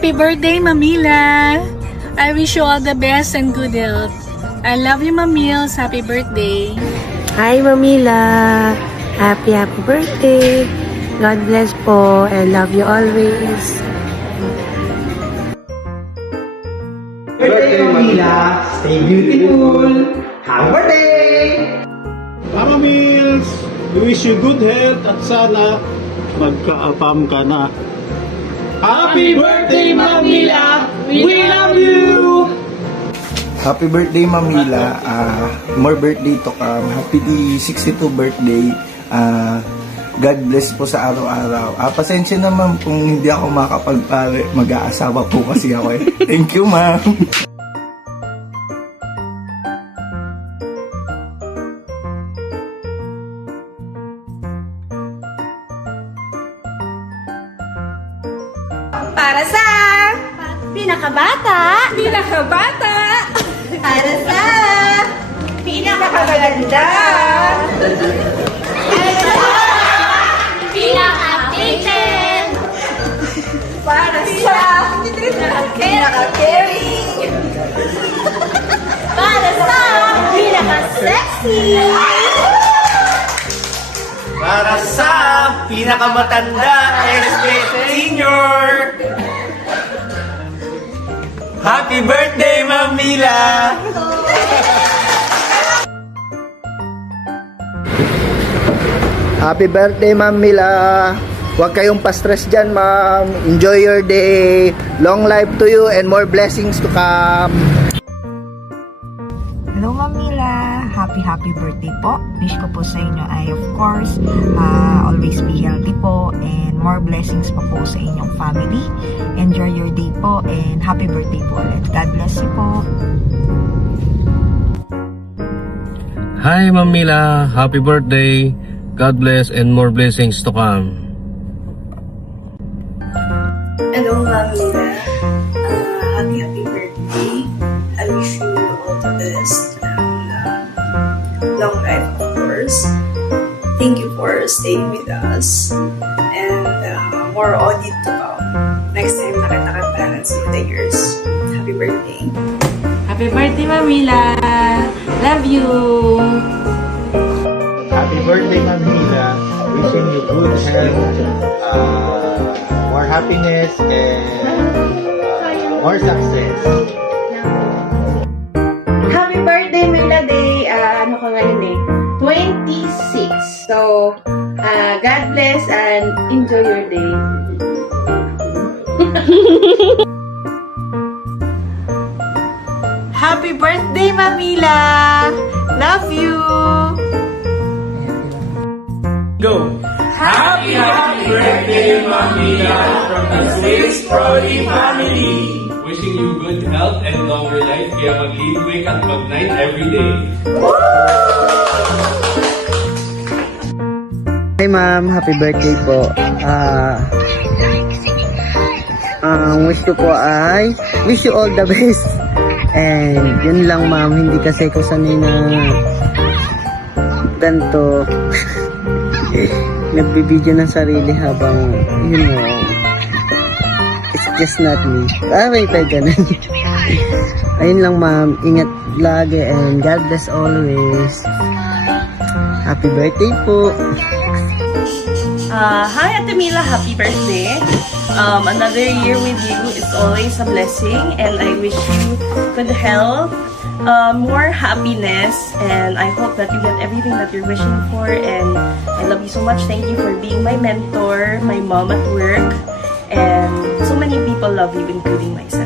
Happy birthday, Mamila! I wish you all the best and good health. I love you, Mamils. Happy birthday. Hi, Mamila! Happy birthday! God bless po. I love you always. Birthday, Mamila! Stay beautiful! Happy birthday! Mama Mills, we wish you good health at sana magka-apam ka na. Happy birthday, Mamila! We love you! Happy birthday, Mamila. More birthday to come. Happy 62 birthday. God bless po sa araw-araw. Pasensya na ma'am kung hindi ako makapagpare. Mag-aasawa po kasi ako eh. Thank you, ma'am. Para sa pinakabata, para sa pinakamaganda, para sa pinaka-updated, para sa pinaka-caring, para sa pinaka-sexy, Para sa pinakamatanda, SK Senior! Happy birthday, Mamila! Happy birthday, Ma'am Mila. Huwag kayong pa-stress dyan, ma'am. Enjoy your day. Long life to you and more blessings to come. Hello, Ma'am Mila. Happy birthday po. Wish ko po sa inyo ay of course, always be healthy po and more blessings pa po sa inyong family. Enjoy your day po and happy birthday po ulit. God bless you po. Hi, Ma'am Mila. Happy birthday. God bless and more blessings to come. Hello, Mamila. Happy birthday. I wish you all the best and long life, of course. Thank you for staying with us and more audit to come. Next time nakita-kita see the years. Happy birthday. Happy birthday, Mamila! Love you! Happy birthday, Mamila. Wishing you good health, more happiness, and more success. Happy birthday, Mila Day. Ano ka ngayon eh? 26. So, God bless and enjoy your day. Happy birthday, Mamila! Love you! Go! Happy birthday, Mamila, from the Swiss Prodi family! Wishing you good health and longer life, kaya mag-lead wake at mag-night every day. Hi, ma'am. Happy birthday po. Wish ko po ay wish you all the best. And yun lang, ma'am. Hindi kasi ko sanay na ganito. Nagbibideo ng sarili habang, it's just not me. Wait, ganun. Ayun lang, ma'am. Ingat lagi and God bless always. Happy birthday po. Hi, Ate Mila. Happy birthday. Another year with you is always a blessing and I wish you good health, more happiness, and I hope that you get everything that you're wishing for, and I love you so much. Thank you for being my mentor, my mom at work, and so many people love you, including myself.